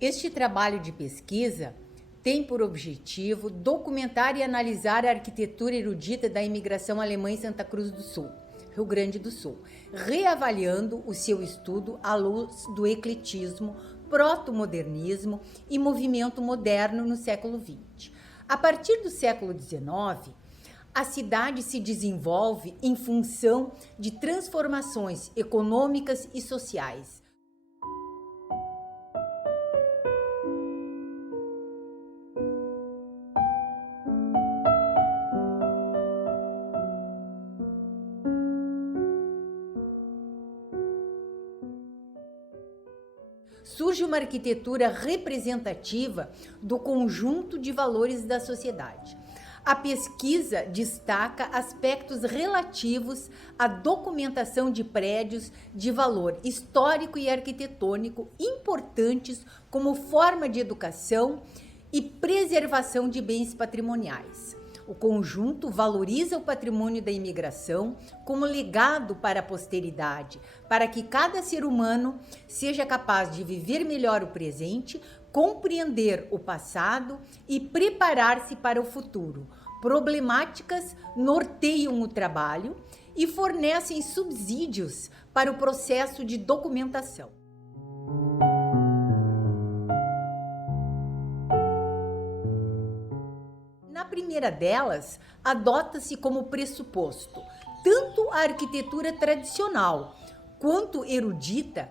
Este trabalho de pesquisa tem por objetivo documentar e analisar a arquitetura erudita da imigração alemã em Santa Cruz do Sul, Rio Grande do Sul, reavaliando o seu estudo à luz do ecletismo, proto-modernismo e movimento moderno no século XX. A partir do século XIX, a cidade se desenvolve em função de transformações econômicas e sociais. Surge uma arquitetura representativa do conjunto de valores da sociedade. A pesquisa destaca aspectos relativos à documentação de prédios de valor histórico e arquitetônico importantes como forma de educação e preservação de bens patrimoniais. O conjunto valoriza o patrimônio da imigração como legado para a posteridade, para que cada ser humano seja capaz de viver melhor o presente, compreender o passado e preparar-se para o futuro. Problemáticas norteiam o trabalho e fornecem subsídios para o processo de documentação. Na primeira delas, adota-se como pressuposto tanto a arquitetura tradicional quanto erudita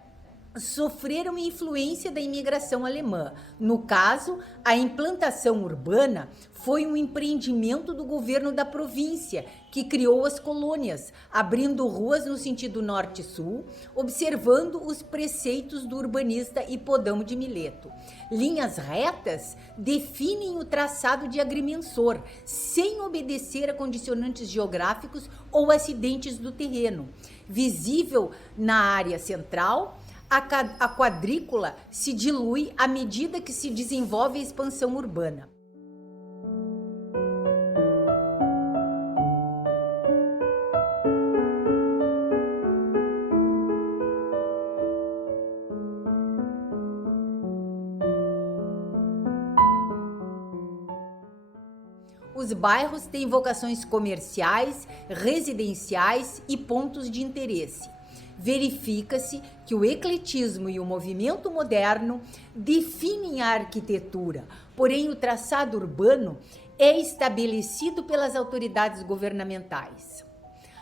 sofreram influência da imigração alemã. No caso, a implantação urbana foi um empreendimento do governo da província, que criou as colônias, abrindo ruas no sentido norte-sul, observando os preceitos do urbanista Hipodamo de Mileto. Linhas retas definem o traçado de agrimensor, sem obedecer a condicionantes geográficos ou acidentes do terreno. Visível na área central, a quadrícula se dilui à medida que se desenvolve a expansão urbana. Os bairros têm vocações comerciais, residenciais e pontos de interesse. Verifica-se que o ecletismo e o movimento moderno definem a arquitetura, porém o traçado urbano é estabelecido pelas autoridades governamentais.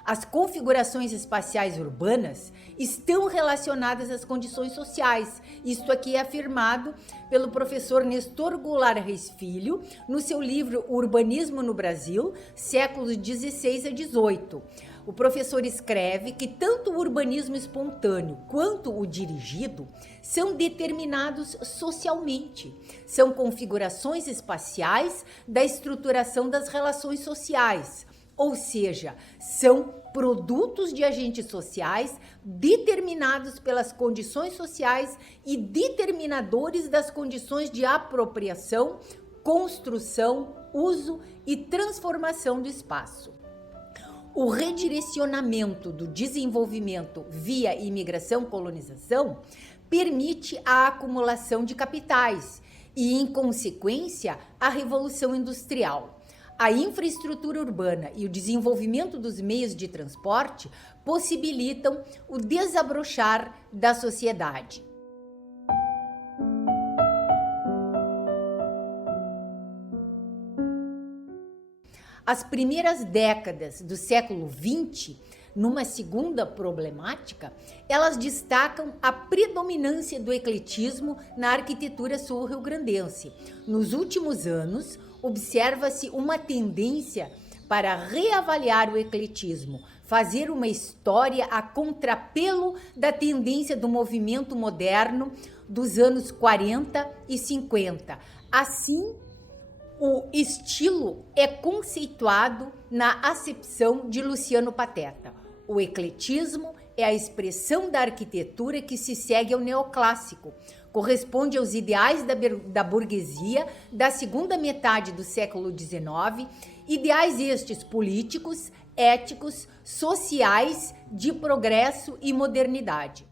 As configurações espaciais urbanas estão relacionadas às condições sociais. Isto aqui é afirmado pelo professor Nestor Goulart Reis Filho no seu livro Urbanismo no Brasil, séculos XVI a XVIII. O professor escreve que tanto o urbanismo espontâneo quanto o dirigido são determinados socialmente. São configurações espaciais da estruturação das relações sociais, ou seja, são produtos de agentes sociais determinados pelas condições sociais e determinadores das condições de apropriação, construção, uso e transformação do espaço. O redirecionamento do desenvolvimento via imigração-colonização permite a acumulação de capitais e, em consequência, a revolução industrial. A infraestrutura urbana e o desenvolvimento dos meios de transporte possibilitam o desabrochar da sociedade. As primeiras décadas do século XX, numa segunda problemática, elas destacam a predominância do ecletismo na arquitetura sul-riograndense. Nos últimos anos, observa-se uma tendência para reavaliar o ecletismo, fazer uma história a contrapelo da tendência do movimento moderno dos anos 40 e 50. Assim, o estilo é conceituado na acepção de Luciano Pateta. O ecletismo é a expressão da arquitetura que se segue ao neoclássico, corresponde aos ideais da burguesia da segunda metade do século XIX, ideais estes políticos, éticos, sociais, de progresso e modernidade.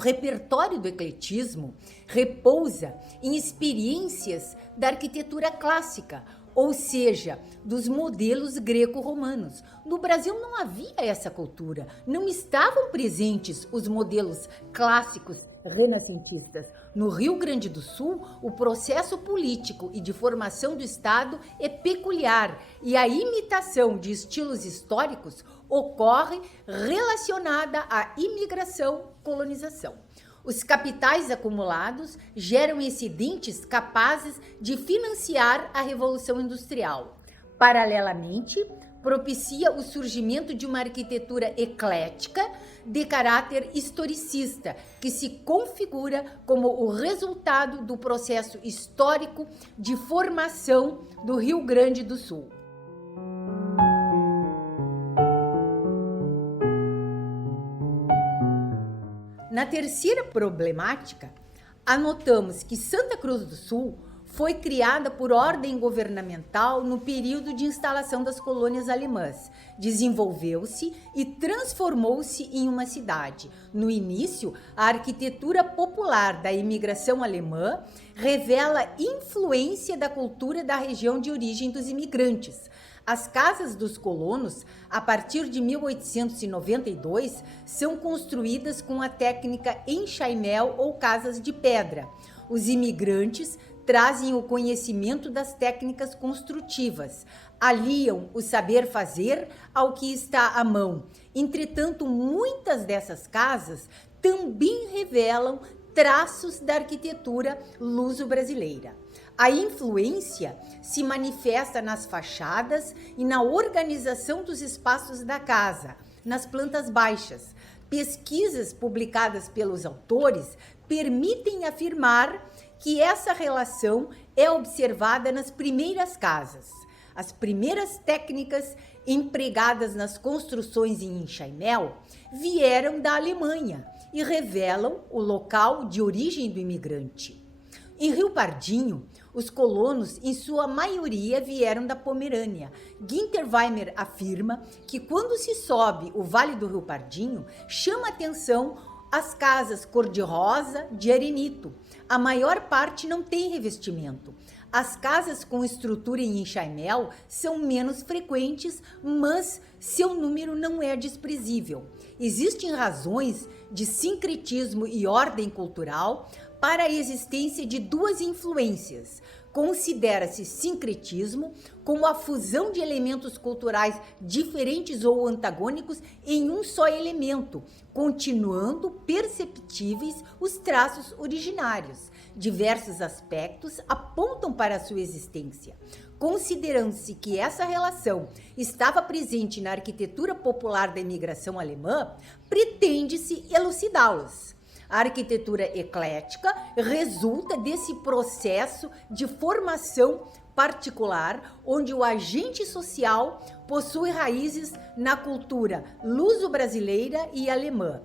repertório do ecletismo repousa em experiências da arquitetura clássica, ou seja, dos modelos greco-romanos. No Brasil não havia essa cultura, não estavam presentes os modelos clássicos renascentistas. No Rio Grande do Sul, o processo político e de formação do Estado é peculiar e a imitação de estilos históricos ocorre relacionada à imigração-colonização. Os capitais acumulados geram excedentes capazes de financiar a Revolução Industrial. Paralelamente, propicia o surgimento de uma arquitetura eclética de caráter historicista, que se configura como o resultado do processo histórico de formação do Rio Grande do Sul. Na terceira problemática, anotamos que Santa Cruz do Sul foi criada por ordem governamental no período de instalação das colônias alemãs. Desenvolveu-se e transformou-se em uma cidade. No início, a arquitetura popular da imigração alemã revela influência da cultura da região de origem dos imigrantes. As casas dos colonos, a partir de 1892, são construídas com a técnica enxaimel ou casas de pedra. Os imigrantes trazem o conhecimento das técnicas construtivas, aliam o saber fazer ao que está à mão. Entretanto, muitas dessas casas também revelam traços da arquitetura luso-brasileira. A influência se manifesta nas fachadas e na organização dos espaços da casa, nas plantas baixas. Pesquisas publicadas pelos autores permitem afirmar que essa relação é observada nas primeiras casas. As primeiras técnicas empregadas nas construções em enxaimel vieram da Alemanha e revelam o local de origem do imigrante. Em Rio Pardinho, os colonos, em sua maioria, vieram da Pomerânia. Günther Weimer afirma que quando se sobe o Vale do Rio Pardinho, chama atenção as casas cor-de-rosa de arenito. A maior parte não tem revestimento. As casas com estrutura em enxaimel são menos frequentes, mas seu número não é desprezível. Existem razões de sincretismo e ordem cultural para a existência de duas influências. Considera-se sincretismo como a fusão de elementos culturais diferentes ou antagônicos em um só elemento, continuando perceptíveis os traços originários. Diversos aspectos apontam para a sua existência. Considerando-se que essa relação estava presente na arquitetura popular da imigração alemã, pretende-se elucidá-los. A arquitetura eclética resulta desse processo de formação particular, onde o agente social possui raízes na cultura luso-brasileira e alemã.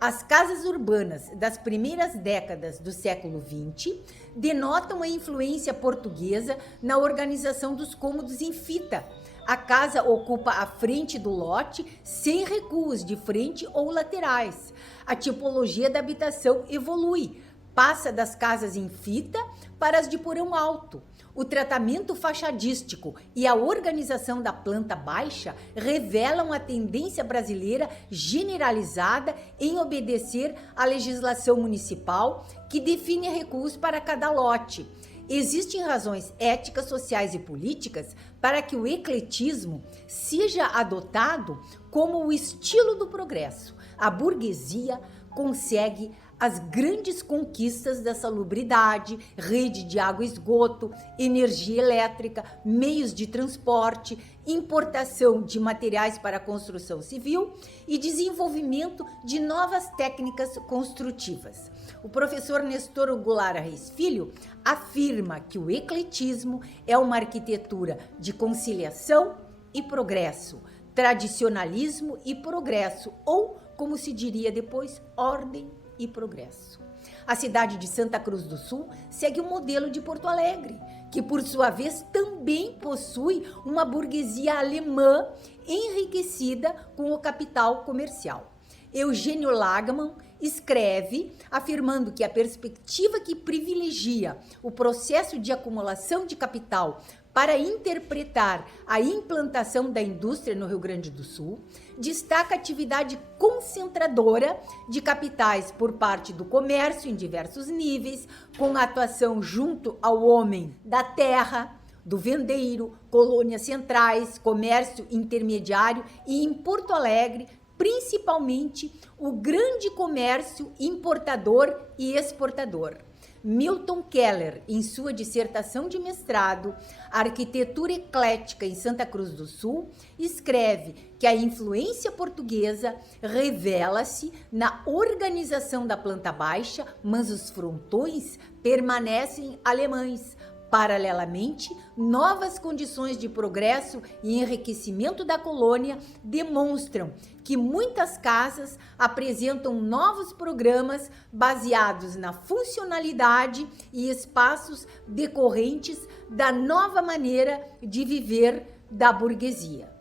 As casas urbanas das primeiras décadas do século XX denotam a influência portuguesa na organização dos cômodos em fita. A casa ocupa a frente do lote sem recuos de frente ou laterais. A tipologia da habitação evolui, passa das casas em fita para as de porão alto. O tratamento fachadístico e a organização da planta baixa revelam a tendência brasileira generalizada em obedecer à legislação municipal que define recuos para cada lote. Existem razões éticas, sociais e políticas para que o ecletismo seja adotado como o estilo do progresso. A burguesia consegue as grandes conquistas da salubridade, rede de água e esgoto, energia elétrica, meios de transporte, importação de materiais para a construção civil e desenvolvimento de novas técnicas construtivas. O professor Nestor Goulart Reis Filho afirma que o ecletismo é uma arquitetura de conciliação e progresso, tradicionalismo e progresso, ou, como se diria depois, ordem e progresso. A cidade de Santa Cruz do Sul segue o modelo de Porto Alegre, que por sua vez também possui uma burguesia alemã enriquecida com o capital comercial. Eugênio Lagmann escreve afirmando que a perspectiva que privilegia o processo de acumulação de capital para interpretar a implantação da indústria no Rio Grande do Sul, destaca a atividade concentradora de capitais por parte do comércio em diversos níveis, com atuação junto ao homem da terra, do vendeiro, colônias centrais, comércio intermediário e em Porto Alegre, principalmente o grande comércio importador e exportador. Milton Keller, em sua dissertação de mestrado, Arquitetura Eclética em Santa Cruz do Sul, escreve que a influência portuguesa revela-se na organização da planta baixa, mas os frontões permanecem alemães. Paralelamente, novas condições de progresso e enriquecimento da colônia demonstram que muitas casas apresentam novos programas baseados na funcionalidade e espaços decorrentes da nova maneira de viver da burguesia.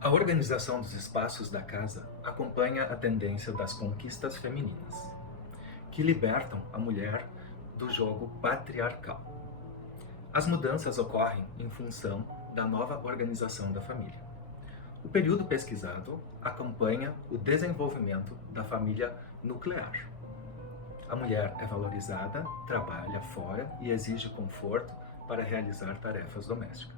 A organização dos espaços da casa acompanha a tendência das conquistas femininas, que libertam a mulher do jogo patriarcal. As mudanças ocorrem em função da nova organização da família. O período pesquisado acompanha o desenvolvimento da família nuclear. A mulher é valorizada, trabalha fora e exige conforto para realizar tarefas domésticas.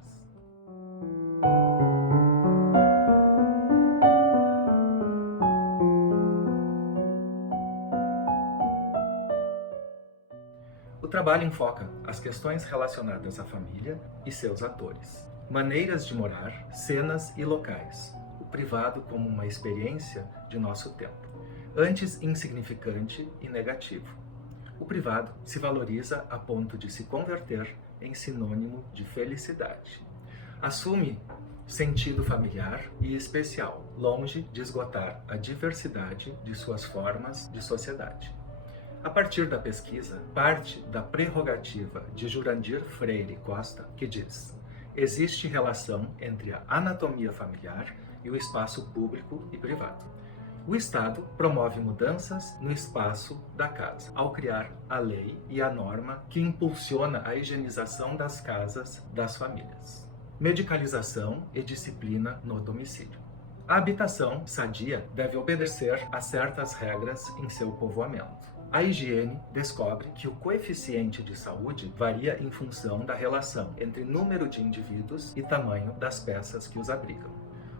O trabalho enfoca as questões relacionadas à família e seus atores, maneiras de morar, cenas e locais, o privado como uma experiência de nosso tempo, antes insignificante e negativo. O privado se valoriza a ponto de se converter em sinônimo de felicidade. Assume sentido familiar e especial, longe de esgotar a diversidade de suas formas de sociedade. A partir da pesquisa, parte da prerrogativa de Jurandir Freire Costa, que diz: existe relação entre a anatomia familiar e o espaço público e privado. O Estado promove mudanças no espaço da casa, ao criar a lei e a norma que impulsiona a higienização das casas das famílias. Medicalização e disciplina no domicílio. A habitação sadia deve obedecer a certas regras em seu povoamento. A higiene descobre que o coeficiente de saúde varia em função da relação entre número de indivíduos e tamanho das peças que os abrigam.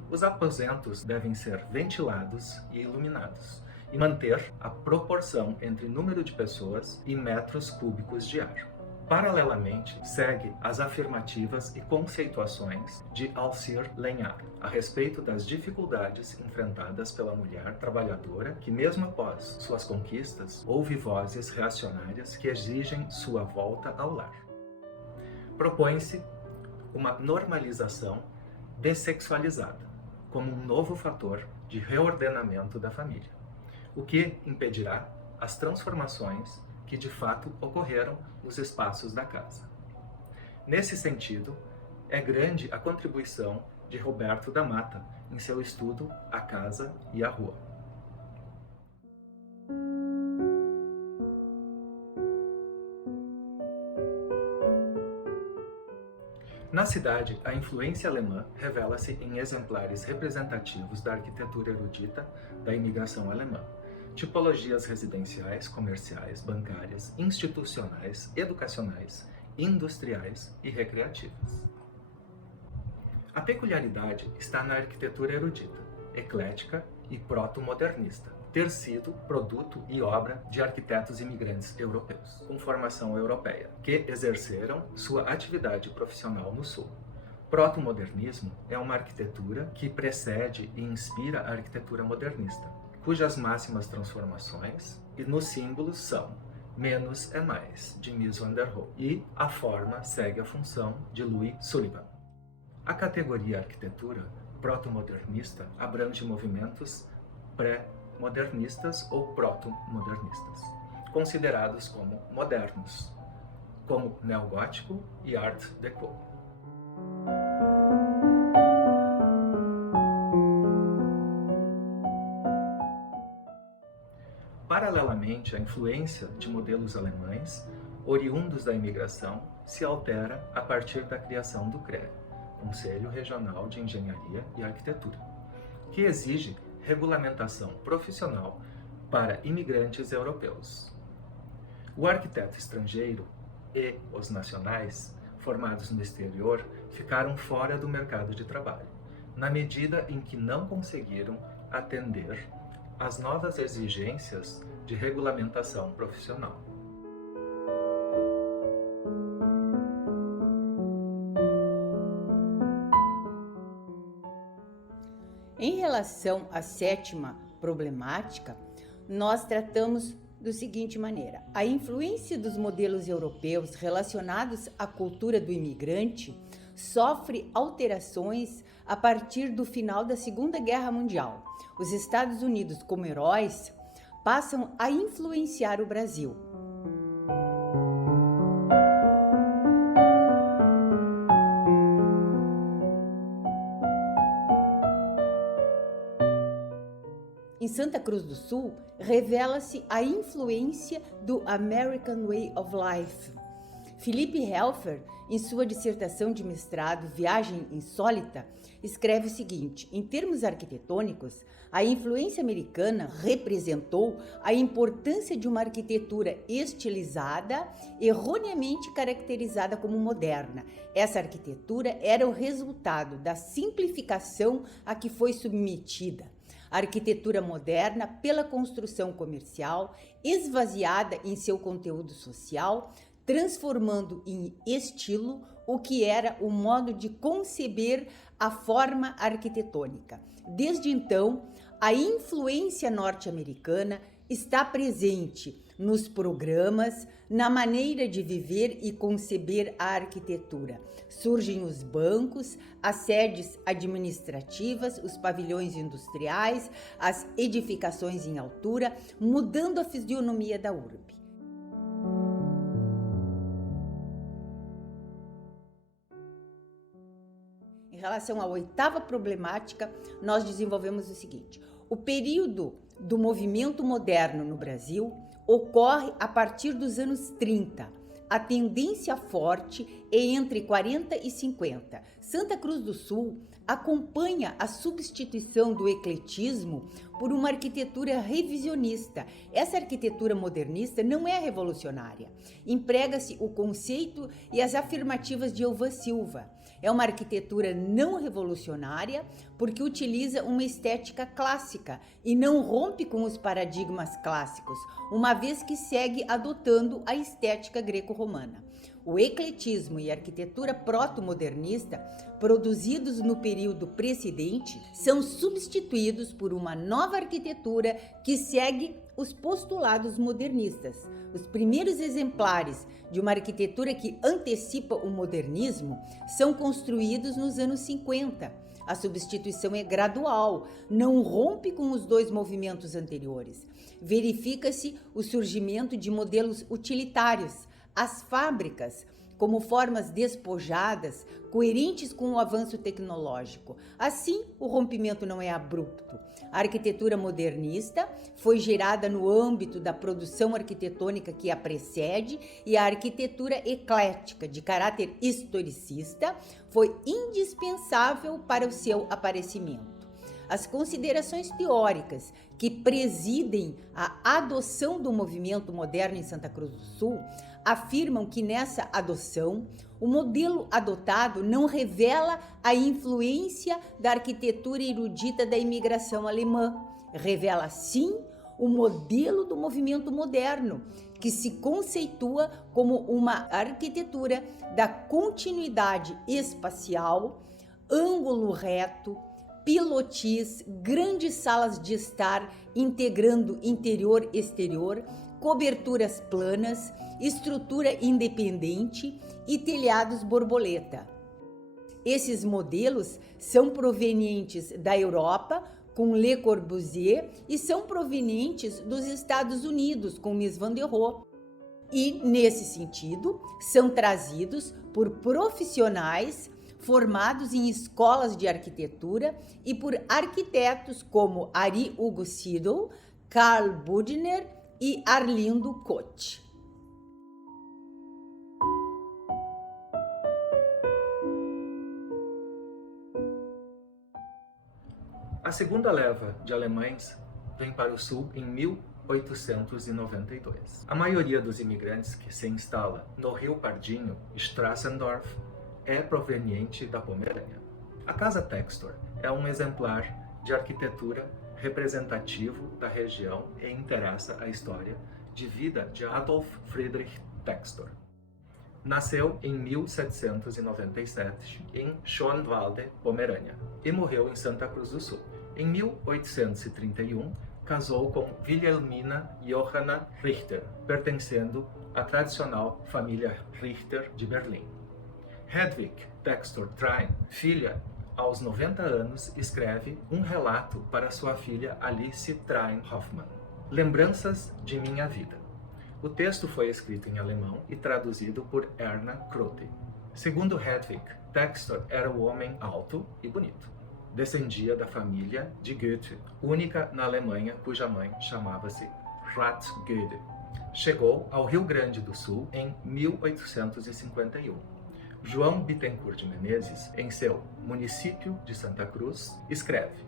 Os aposentos devem ser ventilados e iluminados e manter a proporção entre número de pessoas e metros cúbicos de ar. Paralelamente, segue as afirmativas e conceituações de Alcir Lenhart a respeito das dificuldades enfrentadas pela mulher trabalhadora que, mesmo após suas conquistas, ouve vozes reacionárias que exigem sua volta ao lar. Propõe-se uma normalização dessexualizada como um novo fator de reordenamento da família, o que impedirá as transformações que de fato ocorreram nos espaços da casa. Nesse sentido, é grande a contribuição de Roberto da Mata em seu estudo A Casa e a Rua. Na cidade, a influência alemã revela-se em exemplares representativos da arquitetura erudita da imigração alemã. Tipologias residenciais, comerciais, bancárias, institucionais, educacionais, industriais e recreativas. A peculiaridade está na arquitetura erudita, eclética e proto-modernista, ter sido produto e obra de arquitetos imigrantes europeus, com formação europeia, que exerceram sua atividade profissional no Sul. Proto-modernismo é uma arquitetura que precede e inspira a arquitetura modernista, cujas máximas transformações e nos símbolos são menos é mais, de Mies van der Rohe, e a forma segue a função, de Louis Sullivan. A categoria arquitetura proto-modernista abrange movimentos pré-modernistas ou proto-modernistas, considerados como modernos, como neogótico e Art Deco. Paralelamente, a influência de modelos alemães, oriundos da imigração, se altera a partir da criação do CREA, Conselho Regional de Engenharia e Arquitetura, que exige regulamentação profissional para imigrantes europeus. O arquiteto estrangeiro e os nacionais, formados no exterior, ficaram fora do mercado de trabalho, na medida em que não conseguiram atender às novas exigências de regulamentação profissional. Em relação à sétima problemática, nós tratamos da seguinte maneira: a influência dos modelos europeus relacionados à cultura do imigrante sofre alterações a partir do final da Segunda Guerra Mundial. Os Estados Unidos, como heróis, passam a influenciar o Brasil. Em Santa Cruz do Sul, revela-se a influência do American Way of Life. Philippe Helfer, em sua dissertação de mestrado Viagem Insólita, escreve o seguinte: em termos arquitetônicos, a influência americana representou a importância de uma arquitetura estilizada, erroneamente caracterizada como moderna. Essa arquitetura era o resultado da simplificação a que foi submetida. A arquitetura moderna, pela construção comercial, esvaziada em seu conteúdo social, transformando em estilo o que era o modo de conceber a forma arquitetônica. Desde então, a influência norte-americana está presente nos programas, na maneira de viver e conceber a arquitetura. Surgem os bancos, as sedes administrativas, os pavilhões industriais, as edificações em altura, mudando a fisionomia da urbe. Em relação à oitava problemática, nós desenvolvemos o seguinte: o período do movimento moderno no Brasil ocorre a partir dos anos 30. A tendência forte é entre 40 e 50. Santa Cruz do Sul acompanha a substituição do ecletismo por uma arquitetura revisionista. Essa arquitetura modernista não é revolucionária. Emprega-se o conceito e as afirmativas de Elvan Silva. É uma arquitetura não revolucionária porque utiliza uma estética clássica e não rompe com os paradigmas clássicos, uma vez que segue adotando a estética greco-romana. O ecletismo e a arquitetura proto-modernista, produzidos no período precedente, são substituídos por uma nova arquitetura que segue os postulados modernistas. Os primeiros exemplares de uma arquitetura que antecipa o modernismo são construídos nos anos 50. A substituição é gradual, não rompe com os dois movimentos anteriores. Verifica-se o surgimento de modelos utilitários, as fábricas como formas despojadas, coerentes com o avanço tecnológico. Assim, o rompimento não é abrupto. A arquitetura modernista foi gerada no âmbito da produção arquitetônica que a precede e a arquitetura eclética, de caráter historicista, foi indispensável para o seu aparecimento. As considerações teóricas que presidem a adoção do movimento moderno em Santa Cruz do Sul afirmam que nessa adoção, o modelo adotado não revela a influência da arquitetura erudita da imigração alemã, revela sim o modelo do movimento moderno, que se conceitua como uma arquitetura da continuidade espacial, ângulo reto, pilotis, grandes salas de estar integrando interior-exterior, coberturas planas, estrutura independente e telhados borboleta. Esses modelos são provenientes da Europa, com Le Corbusier, e são provenientes dos Estados Unidos, com Mies van der Rohe. E, nesse sentido, são trazidos por profissionais formados em escolas de arquitetura e por arquitetos como Ari Hugo Siedel, Karl Budner e Arlindo Cote. A segunda leva de alemães vem para o sul em 1892. A maioria dos imigrantes que se instala no Rio Pardinho, Strassendorf, é proveniente da Pomerânia. A Casa Textor é um exemplar de arquitetura representativo da região e interessa a história de vida de Adolf Friedrich Textor. Nasceu em 1797 em Schönwalde, Pomerânia, e morreu em Santa Cruz do Sul. Em 1831, casou com Wilhelmina Johanna Richter, pertencendo à tradicional família Richter de Berlim. Hedwig Textor Trein, filha aos 90 anos, escreve um relato para sua filha Alice Trein Hoffmann, Lembranças de Minha Vida. O texto foi escrito em alemão e traduzido por Erna Krote. Segundo Hedwig, Textor era um homem alto e bonito. Descendia da família de Goethe, única na Alemanha cuja mãe chamava-se Rath-Goethe. Chegou ao Rio Grande do Sul em 1851. João Bittencourt de Menezes, em seu Município de Santa Cruz, escreve: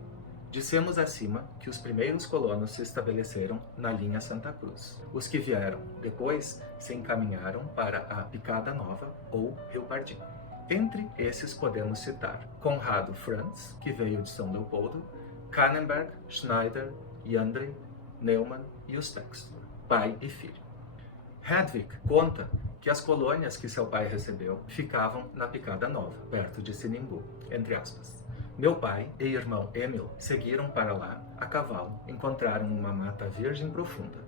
Dissemos acima que os primeiros colonos se estabeleceram na linha Santa Cruz. Os que vieram depois se encaminharam para a Picada Nova ou Rio Pardinho. Entre esses podemos citar Conrado Franz, que veio de São Leopoldo, Kannenberg, Schneider, Jandre, Neumann e os Textor, pai e filho. Hedwig conta que as colônias que seu pai recebeu ficavam na Picada Nova, perto de Sinimbu, entre aspas. Meu pai e irmão Emil seguiram para lá a cavalo, encontraram uma mata virgem profunda.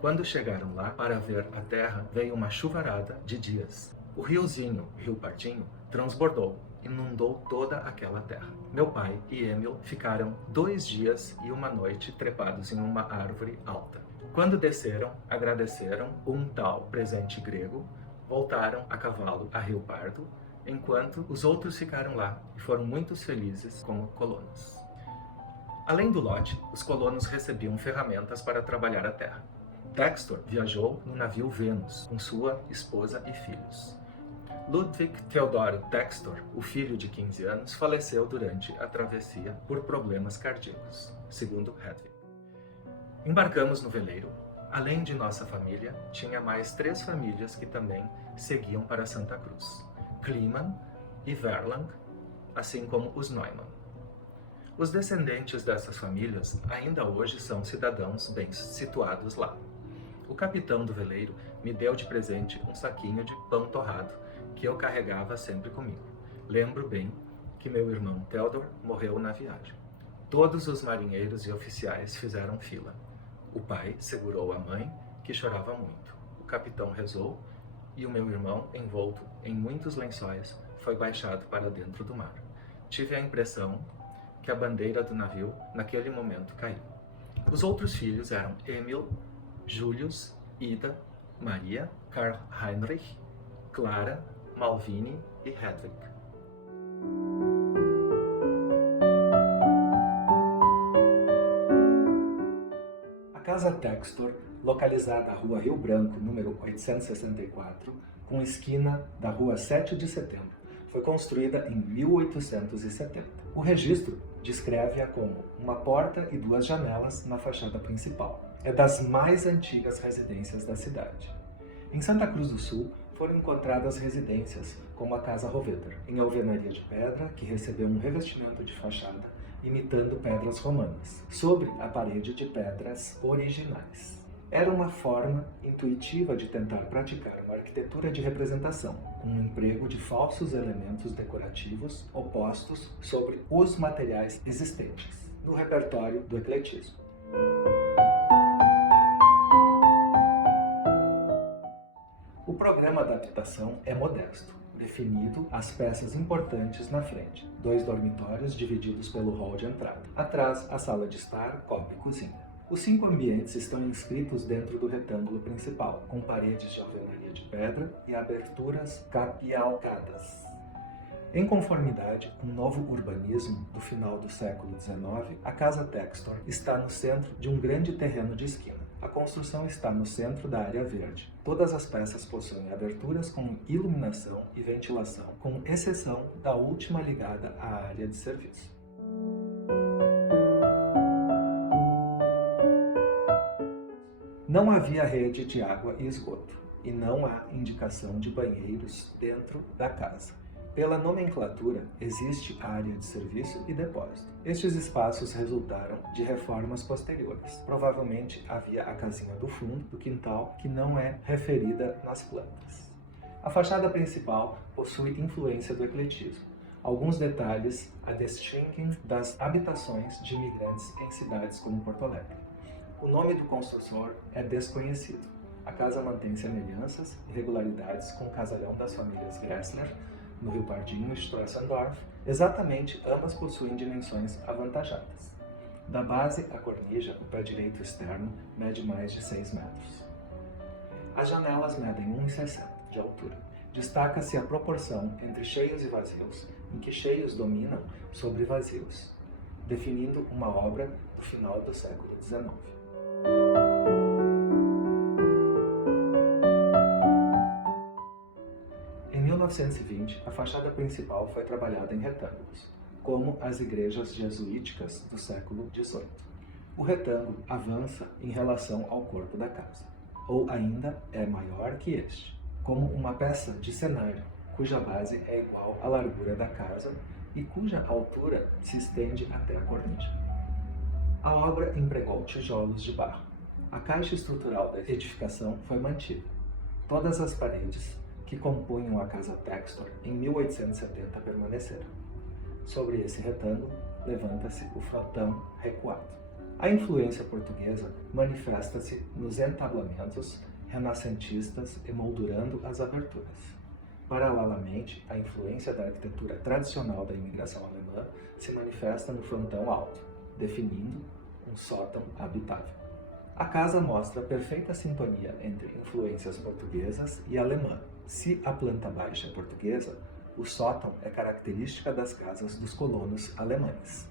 Quando chegaram lá para ver a terra, veio uma chuvarada de dias. O riozinho, Rio Pardinho, transbordou, inundou toda aquela terra. Meu pai e Emil ficaram 2 dias e uma noite trepados em uma árvore alta. Quando desceram, agradeceram um tal presente grego, voltaram a cavalo a Rio Pardo, enquanto os outros ficaram lá e foram muito felizes como colonos. Além do lote, os colonos recebiam ferramentas para trabalhar a terra. Textor viajou no navio Vênus com sua esposa e filhos. Ludwig Theodor Textor, o filho de 15 anos, faleceu durante a travessia por problemas cardíacos, segundo Hedwig. Embarcamos no veleiro. Além de nossa família, tinha mais 3 famílias que também seguiam para Santa Cruz: Kliman e Verlang, assim como os Neumann. Os descendentes dessas famílias ainda hoje são cidadãos bem situados lá. O capitão do veleiro me deu de presente um saquinho de pão torrado que eu carregava sempre comigo. Lembro bem que meu irmão Theodor morreu na viagem. Todos os marinheiros e oficiais fizeram fila. O pai segurou a mãe, que chorava muito. O capitão rezou e o meu irmão, envolto em muitos lençóis, foi baixado para dentro do mar. Tive a impressão que a bandeira do navio, naquele momento, caiu. Os outros filhos eram Emil, Julius, Ida, Maria, Karl Heinrich, Clara, Malvine e Hedwig. A Casa Textor, localizada na Rua Rio Branco, número 864, com esquina da Rua 7 de Setembro, foi construída em 1870. O registro descreve-a como uma porta e 2 janelas na fachada principal. É das mais antigas residências da cidade. Em Santa Cruz do Sul, foram encontradas residências como a Casa Roveter, em alvenaria de pedra, que recebeu um revestimento de fachada imitando pedras romanas, sobre a parede de pedras originais. Era uma forma intuitiva de tentar praticar uma arquitetura de representação, com um emprego de falsos elementos decorativos opostos sobre os materiais existentes, no repertório do ecletismo. O programa da habitação é modesto, definido as peças importantes na frente, 2 dormitórios divididos pelo hall de entrada. Atrás, a sala de estar, copa e cozinha. Os 5 ambientes estão inscritos dentro do retângulo principal, com paredes de alvenaria de pedra e aberturas capialcadas. Em conformidade com o novo urbanismo do final do século XIX, a Casa Textor está no centro de um grande terreno de esquina. A construção está no centro da área verde. Todas as peças possuem aberturas com iluminação e ventilação, com exceção da última ligada à área de serviço. Não havia rede de água e esgoto, e não há indicação de banheiros dentro da casa. Pela nomenclatura, existe área de serviço e depósito. Estes espaços resultaram de reformas posteriores. Provavelmente havia a casinha do fundo do quintal, que não é referida nas plantas. A fachada principal possui influência do ecletismo. Alguns detalhes a distinguem das habitações de imigrantes em cidades como Porto Alegre. O nome do construtor é desconhecido. A casa mantém semelhanças e regularidades com o casarão das famílias Gressler, no Rio Pardinho e Strassendorf. Exatamente, ambas possuem dimensões avantajadas. Da base à cornija, o pé direito externo mede mais de 6 metros. As janelas medem 1,60 de altura. Destaca-se a proporção entre cheios e vazios, em que cheios dominam sobre vazios, definindo uma obra do final do século XIX. Em 1920, a fachada principal foi trabalhada em retângulos, como as igrejas jesuíticas do século XVIII. O retângulo avança em relação ao corpo da casa, ou ainda é maior que este, como uma peça de cenário, cuja base é igual à largura da casa e cuja altura se estende até a cornija. A obra empregou tijolos de barro. A caixa estrutural da edificação foi mantida. Todas as paredes que compunham a casa Textor em 1870 permaneceram. Sobre esse retângulo, levanta-se o frontão recuado. A influência portuguesa manifesta-se nos entablamentos renascentistas emoldurando as aberturas. Paralelamente, a influência da arquitetura tradicional da imigração alemã se manifesta no frontão alto, definindo um sótão habitável. A casa mostra perfeita sintonia entre influências portuguesas e alemã. Se a planta baixa é portuguesa, o sótão é característica das casas dos colonos alemães.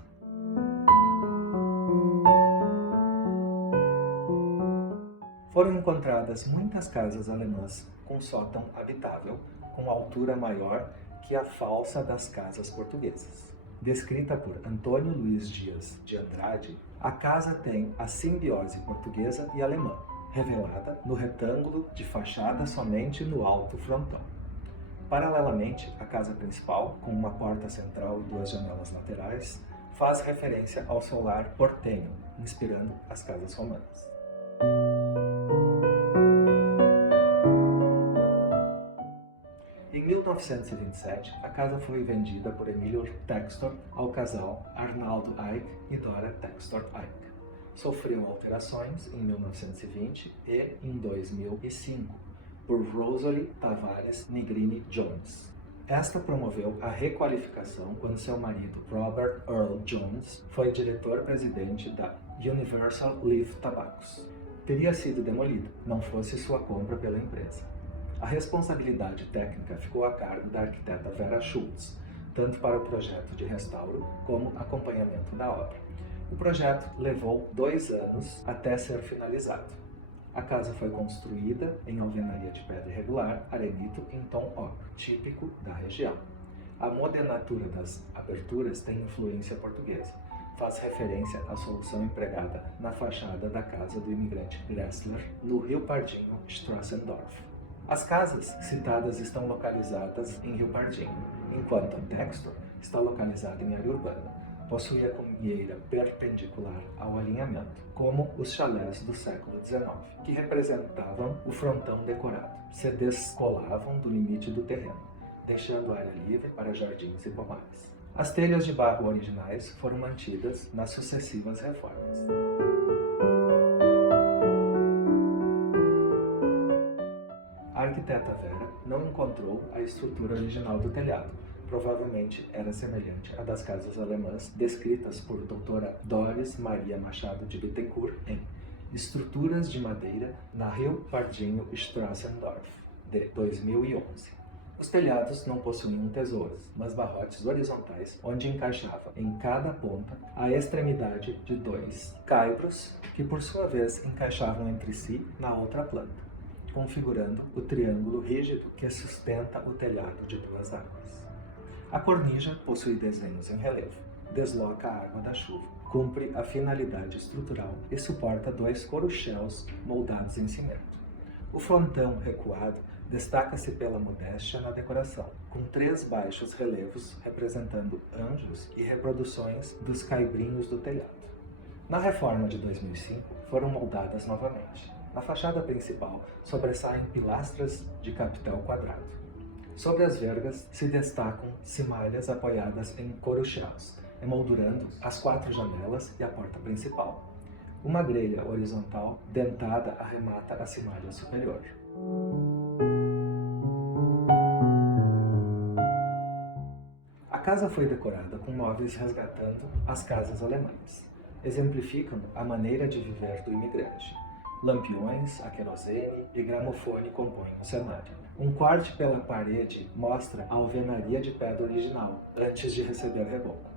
Foram encontradas muitas casas alemãs com sótão habitável, com altura maior que a falsa das casas portuguesas. Descrita por Antônio Luiz Dias de Andrade, a casa tem a simbiose portuguesa e alemã, revelada no retângulo de fachada somente no alto frontão. Paralelamente, a casa principal, com uma porta central e 2 janelas laterais, faz referência ao solar portenho, inspirando as casas romanas. Em 1927, a casa foi vendida por Emílio Textor ao casal Arnaldo Eick e Dora Textor Eick. Sofreu alterações em 1920 e em 2005 por Rosalie Tavares Nigrini Jones. Esta promoveu a requalificação quando seu marido Robert Earl Jones foi diretor-presidente da Universal Leaf Tobacco. Teria sido demolida, não fosse sua compra pela empresa. A responsabilidade técnica ficou a cargo da arquiteta Vera Schultz, tanto para o projeto de restauro como acompanhamento da obra. O projeto levou 2 anos até ser finalizado. A casa foi construída em alvenaria de pedra irregular, arenito em tom ocre, típico da região. A modernatura das aberturas tem influência portuguesa. Faz referência à solução empregada na fachada da casa do imigrante Gressler, no Rio Pardinho, Strassendorf. As casas citadas estão localizadas em Rio Pardinho, enquanto a Textor está localizada em área urbana. Possui a cunheira perpendicular ao alinhamento, como os chalés do século XIX, que representavam o frontão decorado. Se descolavam do limite do terreno, deixando área livre para jardins e pomares. As telhas de barro originais foram mantidas nas sucessivas reformas. A arquiteta Vera não encontrou a estrutura original do telhado. Provavelmente era semelhante à das casas alemãs descritas por doutora Doris Maria Machado de Bittencourt em Estruturas de Madeira na Rio Pardinho Strassendorf, de 2011. Os telhados não possuíam tesouras, mas barrotes horizontais, onde encaixava em cada ponta a extremidade de 2 caibros, que por sua vez encaixavam entre si na outra planta, configurando o triângulo rígido que sustenta o telhado de 2 águas. A cornija possui desenhos em relevo, desloca a água da chuva, cumpre a finalidade estrutural e suporta 2 coruchelos moldados em cimento. O frontão recuado destaca-se pela modéstia na decoração, com 3 baixos relevos representando anjos e reproduções dos caibrinhos do telhado. Na reforma de 2005, foram moldadas novamente. Na fachada principal sobressaem pilastras de capitel quadrado. Sobre as vergas se destacam cimalhas apoiadas em coruchelos, emoldurando as 4 janelas e a porta principal. Uma grelha horizontal dentada arremata a cimalha superior. A casa foi decorada com móveis resgatando as casas alemãs. Exemplificam a maneira de viver do imigrante. Lampiões, a querosene e gramofone compõem o cenário. Um corte pela parede mostra a alvenaria de pedra original, antes de receber reboco.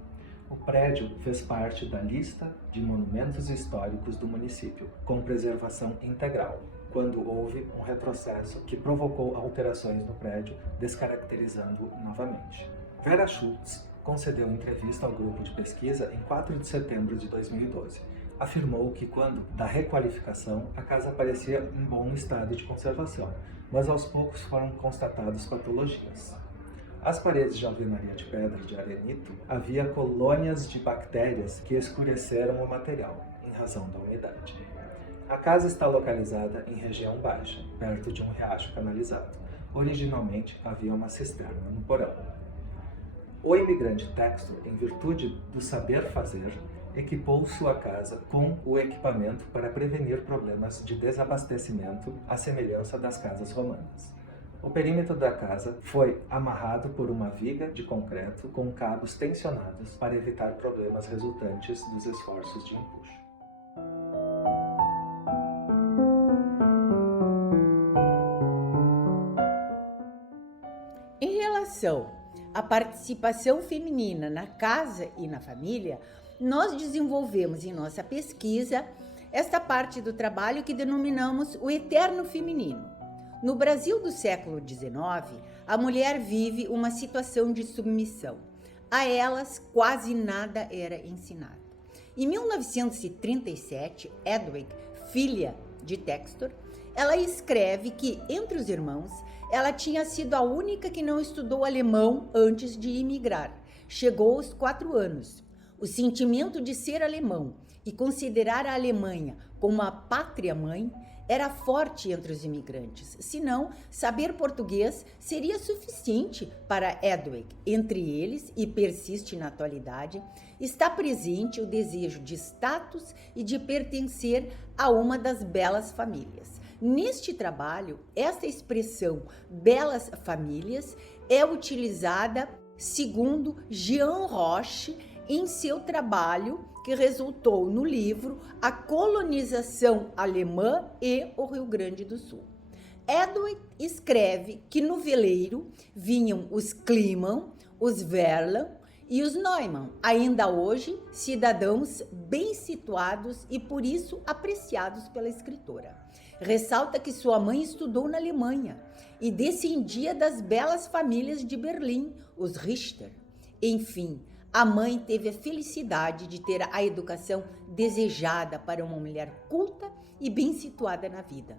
O prédio fez parte da lista de monumentos históricos do município, com preservação integral, quando houve um retrocesso que provocou alterações no prédio, descaracterizando-o novamente. Vera Schultz concedeu entrevista ao grupo de pesquisa em 4 de setembro de 2012. Afirmou que, quando da requalificação, a casa parecia em bom estado de conservação, mas aos poucos foram constatadas patologias. As paredes de alvenaria de pedra de arenito havia colônias de bactérias que escureceram o material, em razão da umidade. A casa está localizada em região baixa, perto de um riacho canalizado. Originalmente havia uma cisterna no porão. O imigrante Textor, em virtude do saber fazer, equipou sua casa com o equipamento para prevenir problemas de desabastecimento, à semelhança das casas romanas. O perímetro da casa foi amarrado por uma viga de concreto com cabos tensionados para evitar problemas resultantes dos esforços de empuxo. Em relação à participação feminina na casa e na família, nós desenvolvemos em nossa pesquisa esta parte do trabalho que denominamos o eterno feminino. No Brasil do século XIX, a mulher vive uma situação de submissão. A elas quase nada era ensinado. Em 1937, Hedwig, filha de Textor, ela escreve que, entre os irmãos, ela tinha sido a única que não estudou alemão antes de imigrar. Chegou aos 4 anos. O sentimento de ser alemão e considerar a Alemanha como a pátria-mãe era forte entre os imigrantes, senão saber português seria suficiente para Hedwig. Entre eles, e persiste na atualidade, está presente o desejo de status e de pertencer a uma das belas famílias. Neste trabalho, esta expressão belas famílias é utilizada segundo Jean Roche em seu trabalho que resultou no livro A Colonização Alemã e o Rio Grande do Sul. Hedwig escreve que no veleiro vinham os Kliman, os Verlan e os Neumann, ainda hoje cidadãos bem situados e por isso apreciados pela escritora. Ressalta que sua mãe estudou na Alemanha e descendia das belas famílias de Berlim, os Richter. Enfim, a mãe teve a felicidade de ter a educação desejada para uma mulher culta e bem situada na vida.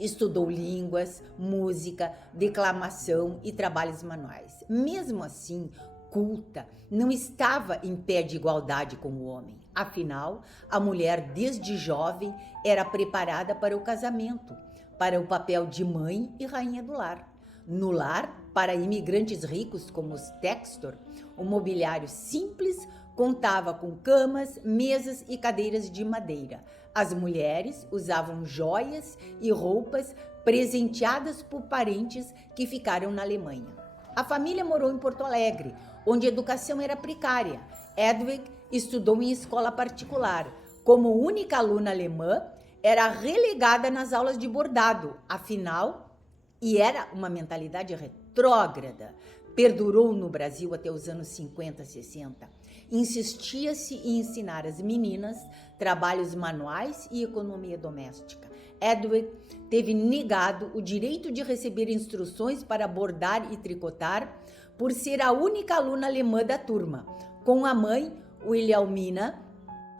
Estudou línguas, música, declamação e trabalhos manuais. Mesmo assim, culta, não estava em pé de igualdade com o homem. Afinal, a mulher, desde jovem, era preparada para o casamento, para o papel de mãe e rainha do lar. No lar, para imigrantes ricos como os Textor, o mobiliário simples contava com camas, mesas e cadeiras de madeira. As mulheres usavam joias e roupas presenteadas por parentes que ficaram na Alemanha. A família morou em Porto Alegre, onde a educação era precária. Hedwig estudou em escola particular. Como única aluna alemã, era relegada nas aulas de bordado. Afinal, e era uma mentalidade retrógrada. Perdurou no Brasil até os anos 50, 60. Insistia-se em ensinar às meninas trabalhos manuais e economia doméstica. Edward teve negado o direito de receber instruções para bordar e tricotar por ser a única aluna alemã da turma. Com a mãe, Wilhelmina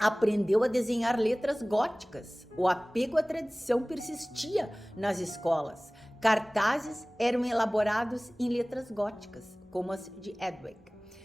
aprendeu a desenhar letras góticas. O apego à tradição persistia nas escolas. Cartazes eram elaborados em letras góticas, como as de Edward.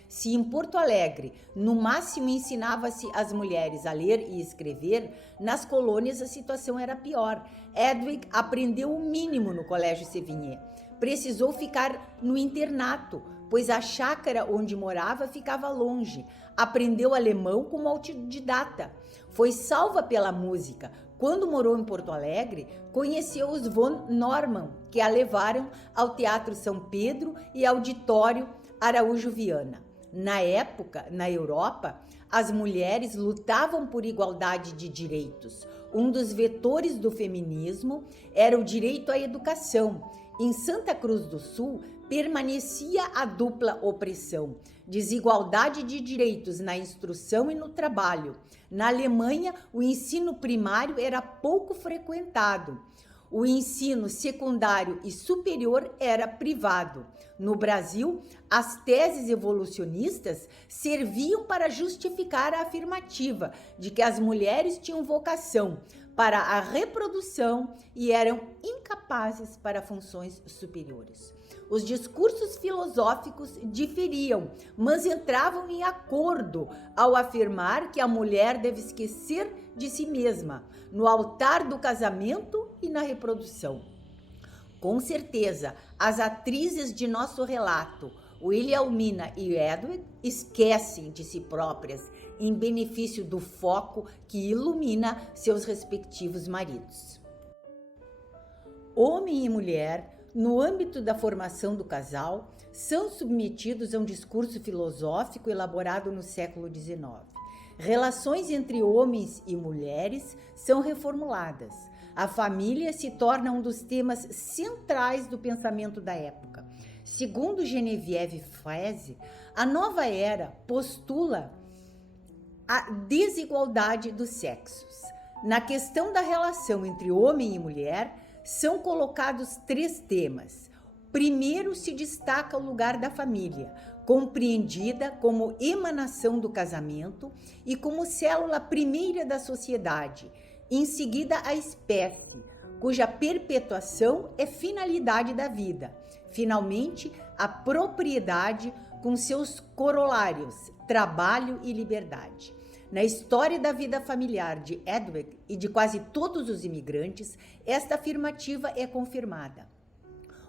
Se em Porto Alegre, no máximo ensinava-se às mulheres a ler e escrever, nas colônias a situação era pior. Edward aprendeu o mínimo no Colégio Sévigné. Precisou ficar no internato, pois a chácara onde morava ficava longe. Aprendeu alemão como autodidata. Foi salva pela música. Quando morou em Porto Alegre, conheceu os von Norman, que a levaram ao Teatro São Pedro e ao Auditório Araújo Viana. Na época, na Europa, as mulheres lutavam por igualdade de direitos. Um dos vetores do feminismo era o direito à educação. Em Santa Cruz do Sul, permanecia a dupla opressão, desigualdade de direitos na instrução e no trabalho. Na Alemanha, o ensino primário era pouco frequentado. O ensino secundário e superior era privado. No Brasil, as teses evolucionistas serviam para justificar a afirmativa de que as mulheres tinham vocação para a reprodução e eram incapazes para funções superiores. Os discursos filosóficos diferiam, mas entravam em acordo ao afirmar que a mulher deve esquecer de si mesma no altar do casamento e na reprodução. Com certeza, as atrizes de nosso relato, Wilhelmina e Edward, esquecem de si próprias em benefício do foco que ilumina seus respectivos maridos. Homem e mulher, no âmbito da formação do casal, são submetidos a um discurso filosófico elaborado no século XIX. Relações entre homens e mulheres são reformuladas. A família se torna um dos temas centrais do pensamento da época. Segundo Genevieve Freze, a nova era postula a desigualdade dos sexos. Na questão da relação entre homem e mulher, são colocados 3 temas. Primeiro, se destaca o lugar da família, compreendida como emanação do casamento e como célula primeira da sociedade. Em seguida, a espécie, cuja perpetuação é finalidade da vida. Finalmente, a propriedade com seus corolários, trabalho e liberdade. Na história da vida familiar de Edward e de quase todos os imigrantes, esta afirmativa é confirmada.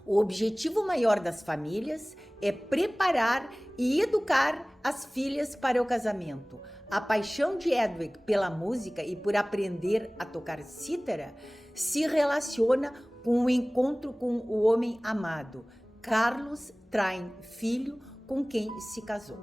O objetivo maior das famílias é preparar e educar as filhas para o casamento. A paixão de Edward pela música e por aprender a tocar cítara se relaciona com o encontro com o homem amado, Carlos Train Filho, com quem se casou.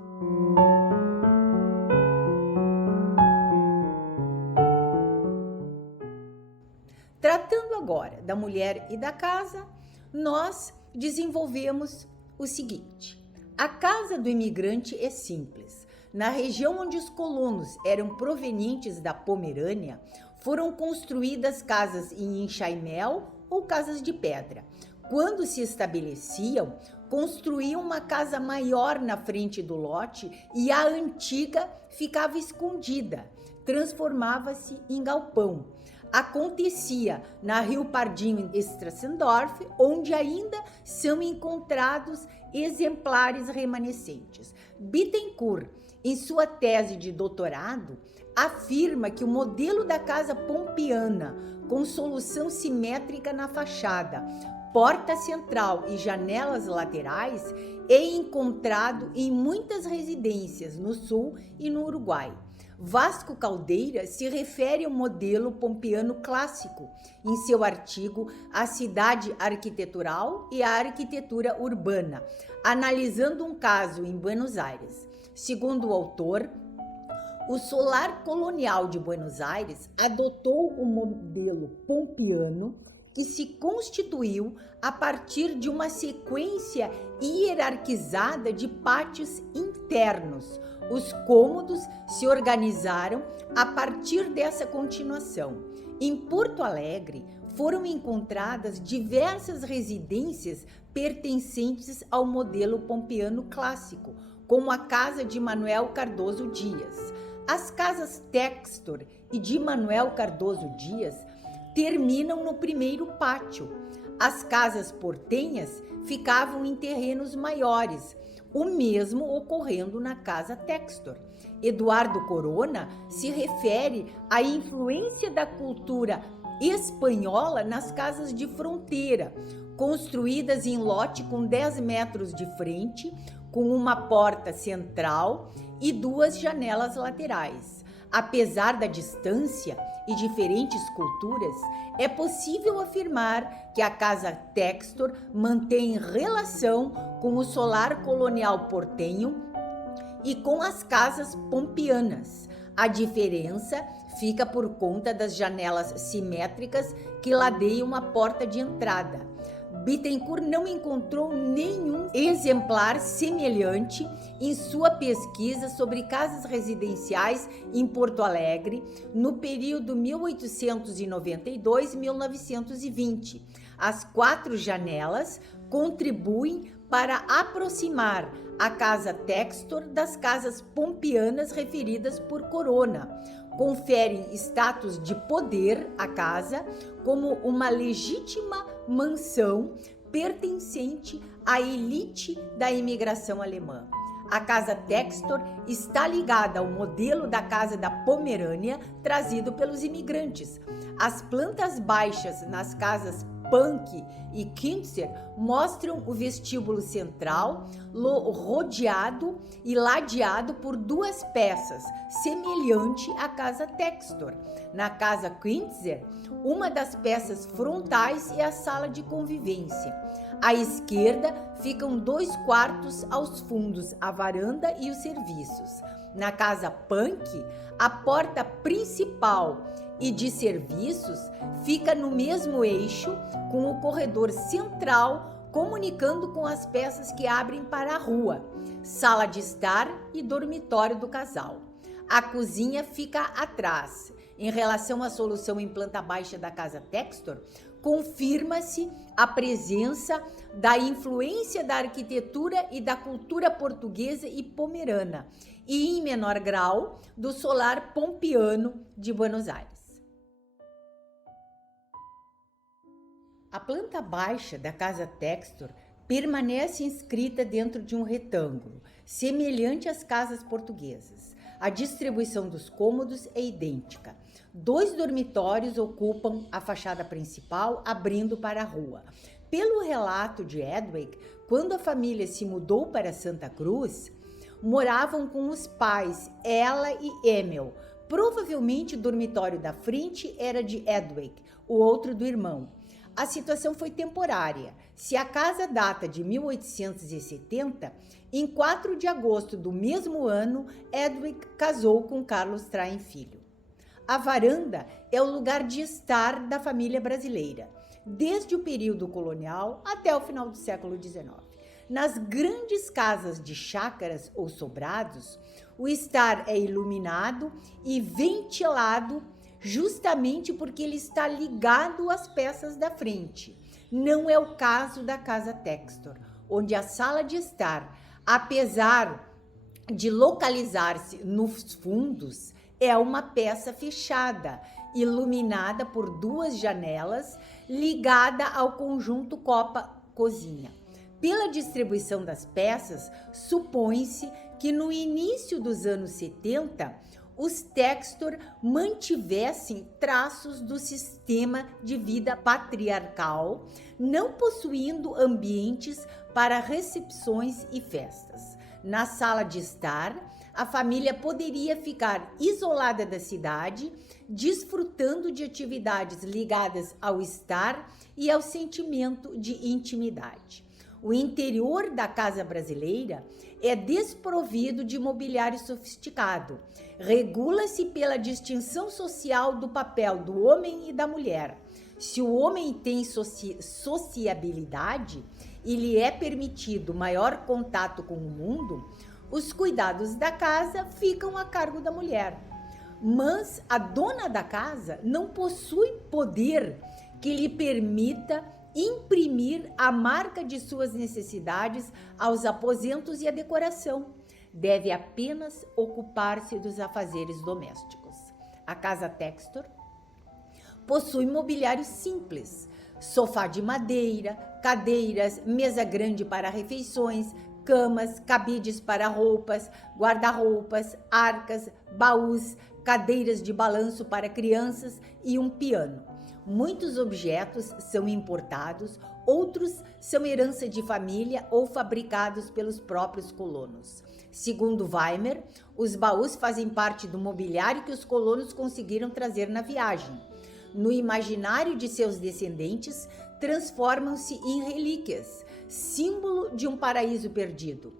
Tratando agora da mulher e da casa, nós desenvolvemos o seguinte: a casa do imigrante é simples. Na região onde os colonos eram provenientes da Pomerânia, foram construídas casas em enxaimel ou casas de pedra. Quando se estabeleciam, construíam uma casa maior na frente do lote e a antiga ficava escondida, transformava-se em galpão. Acontecia na Rio Pardinho, em Strassendorf, onde ainda são encontrados exemplares remanescentes. Bittencourt, em sua tese de doutorado, afirma que o modelo da casa pompiana, com solução simétrica na fachada, porta central e janelas laterais, é encontrado em muitas residências no Sul e no Uruguai. Vasco Caldeira se refere ao modelo pompiano clássico em seu artigo A Cidade Arquitetural e a Arquitetura Urbana, analisando um caso em Buenos Aires. Segundo o autor, o Solar Colonial de Buenos Aires adotou o modelo pompiano que se constituiu a partir de uma sequência hierarquizada de pátios internos. Os cômodos se organizaram a partir dessa continuação. Em Porto Alegre, foram encontradas diversas residências pertencentes ao modelo pompeano clássico, como a casa de Manuel Cardoso Dias. As casas Textor e de Manuel Cardoso Dias terminam no primeiro pátio. As casas portenhas ficavam em terrenos maiores, o mesmo ocorrendo na casa Textor. Eduardo Corona se refere à influência da cultura espanhola nas casas de fronteira, construídas em lote com 10 metros de frente, com uma porta central e 2 janelas laterais. Apesar da distância e diferentes culturas, é possível afirmar que a casa Textor mantém relação com o solar colonial portenho e com as casas pompeanas. A diferença fica por conta das janelas simétricas que ladeiam a porta de entrada. Bittencourt não encontrou nenhum exemplar semelhante em sua pesquisa sobre casas residenciais em Porto Alegre no período 1892-1920. As 4 janelas contribuem para aproximar a casa Textor das casas pompeanas referidas por Corona. Conferem status de poder à casa como uma legítima mansão pertencente à elite da imigração alemã. A casa Textor está ligada ao modelo da casa da Pomerânia trazido pelos imigrantes. As plantas baixas nas casas Punk e Kintzer mostram o vestíbulo central rodeado e ladeado por 2 peças, semelhante à casa Textor. Na casa Kintzer, uma das peças frontais é a sala de convivência. À esquerda ficam 2 quartos aos fundos, a varanda e os serviços. Na casa Punk, a porta principal e de serviços fica no mesmo eixo, com o corredor central comunicando com as peças que abrem para a rua, sala de estar e dormitório do casal. A cozinha fica atrás. Em relação à solução em planta baixa da casa Textor, confirma-se a presença da influência da arquitetura e da cultura portuguesa e pomerana, e, em menor grau, do solar pompeano de Buenos Aires. A planta baixa da casa Textor permanece inscrita dentro de um retângulo, semelhante às casas portuguesas. A distribuição dos cômodos é idêntica. 2 dormitórios ocupam a fachada principal, abrindo para a rua. Pelo relato de Edwig, quando a família se mudou para Santa Cruz, moravam com os pais, ela e Emil. Provavelmente o dormitório da frente era de Edwig, o outro do irmão. A situação foi temporária. Se a casa data de 1870, em 4 de agosto do mesmo ano, Edwig casou com Carlos Traem Filho. A varanda é o lugar de estar da família brasileira, desde o período colonial até o final do século XIX. Nas grandes casas de chácaras ou sobrados, o estar é iluminado e ventilado justamente porque ele está ligado às peças da frente. Não é o caso da casa Textor, onde a sala de estar, apesar de localizar-se nos fundos, é uma peça fechada, iluminada por 2 janelas, ligada ao conjunto copa-cozinha. Pela distribuição das peças, supõe-se que no início dos anos 70, os Textor mantivessem traços do sistema de vida patriarcal, não possuindo ambientes para recepções e festas. Na sala de estar, a família poderia ficar isolada da cidade, desfrutando de atividades ligadas ao estar e ao sentimento de intimidade. O interior da casa brasileira é desprovido de mobiliário sofisticado. Regula-se pela distinção social do papel do homem e da mulher. Se o homem tem sociabilidade e lhe é permitido maior contato com o mundo, os cuidados da casa ficam a cargo da mulher. Mas a dona da casa não possui poder que lhe permita imprimir a marca de suas necessidades aos aposentos e à decoração. Deve apenas ocupar-se dos afazeres domésticos. A casa Textor possui mobiliário simples, sofá de madeira, cadeiras, mesa grande para refeições, camas, cabides para roupas, guarda-roupas, arcas, baús, cadeiras de balanço para crianças e um piano. Muitos objetos são importados, outros são herança de família ou fabricados pelos próprios colonos. Segundo Weimer, os baús fazem parte do mobiliário que os colonos conseguiram trazer na viagem. No imaginário de seus descendentes, transformam-se em relíquias, símbolo de um paraíso perdido.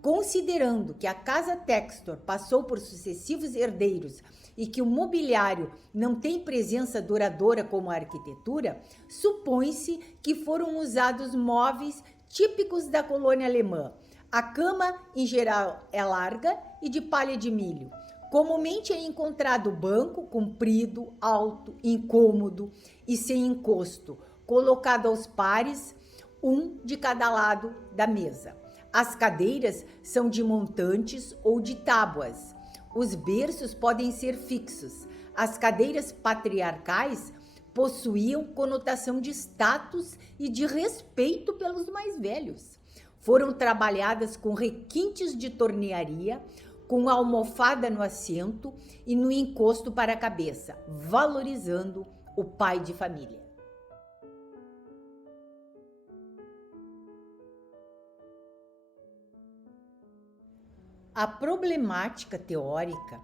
Considerando que a casa Textor passou por sucessivos herdeiros e que o mobiliário não tem presença duradoura como a arquitetura, supõe-se que foram usados móveis típicos da colônia alemã. A cama, em geral, é larga e de palha de milho. Comumente é encontrado banco comprido, alto, incômodo e sem encosto, colocado aos pares, um de cada lado da mesa. As cadeiras são de montantes ou de tábuas. Os berços podem ser fixos. As cadeiras patriarcais possuíam conotação de status e de respeito pelos mais velhos. Foram trabalhadas com requintes de tornearia, com almofada no assento e no encosto para a cabeça, valorizando o pai de família. A problemática teórica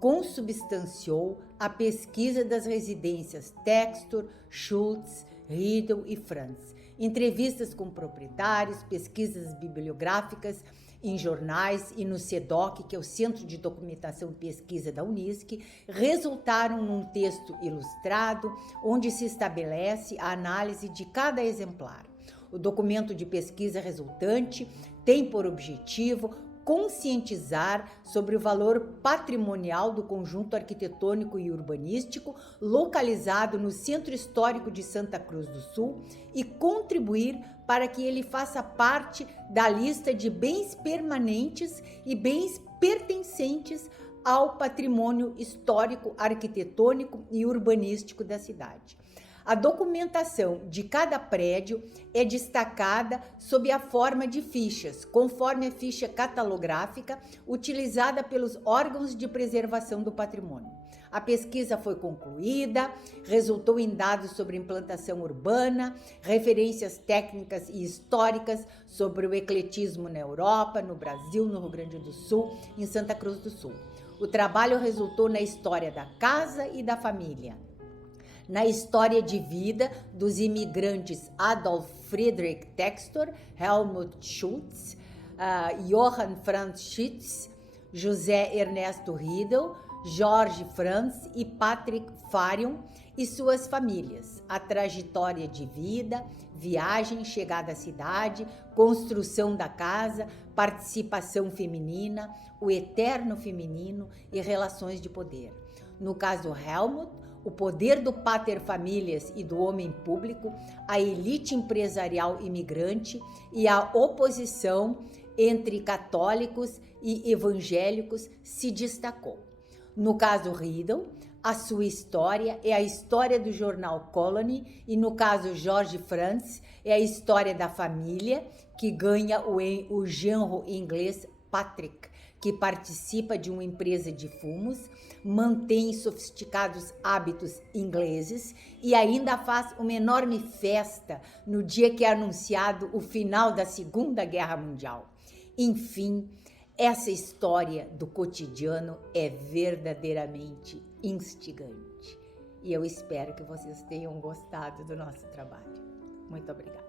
consubstanciou a pesquisa das residências Textor, Schultz, Riedel e Franz, entrevistas com proprietários, pesquisas bibliográficas em jornais e no CEDOC, que é o Centro de Documentação e Pesquisa da Unisc, resultaram num texto ilustrado onde se estabelece a análise de cada exemplar. O documento de pesquisa resultante tem por objetivo conscientizar sobre o valor patrimonial do conjunto arquitetônico e urbanístico localizado no Centro Histórico de Santa Cruz do Sul e contribuir para que ele faça parte da lista de bens permanentes e bens pertencentes ao patrimônio histórico, arquitetônico e urbanístico da cidade. A documentação de cada prédio é destacada sob a forma de fichas, conforme a ficha catalográfica utilizada pelos órgãos de preservação do patrimônio. A pesquisa foi concluída, resultou em dados sobre implantação urbana, referências técnicas e históricas sobre o ecletismo na Europa, no Brasil, no Rio Grande do Sul, em Santa Cruz do Sul. O trabalho resultou na história da casa e da família, na história de vida dos imigrantes Adolf Friedrich Textor, Helmut Schultz, Johann Franz Schütz, José Ernesto Riedel, Jorge Franz e Patrick Farion e suas famílias, a trajetória de vida, viagem, chegada à cidade, construção da casa, participação feminina, o eterno feminino e relações de poder. No caso Helmut, o poder do paterfamilias e do homem público, a elite empresarial imigrante e a oposição entre católicos e evangélicos se destacou. No caso Riedel, a sua história é a história do jornal Colony e no caso Jorge Franz é a história da família que ganha o genro inglês Patrick, que participa de uma empresa de fumos, mantém sofisticados hábitos ingleses e ainda faz uma enorme festa no dia que é anunciado o final da Segunda Guerra Mundial. Enfim, essa história do cotidiano é verdadeiramente instigante. E eu espero que vocês tenham gostado do nosso trabalho. Muito obrigada.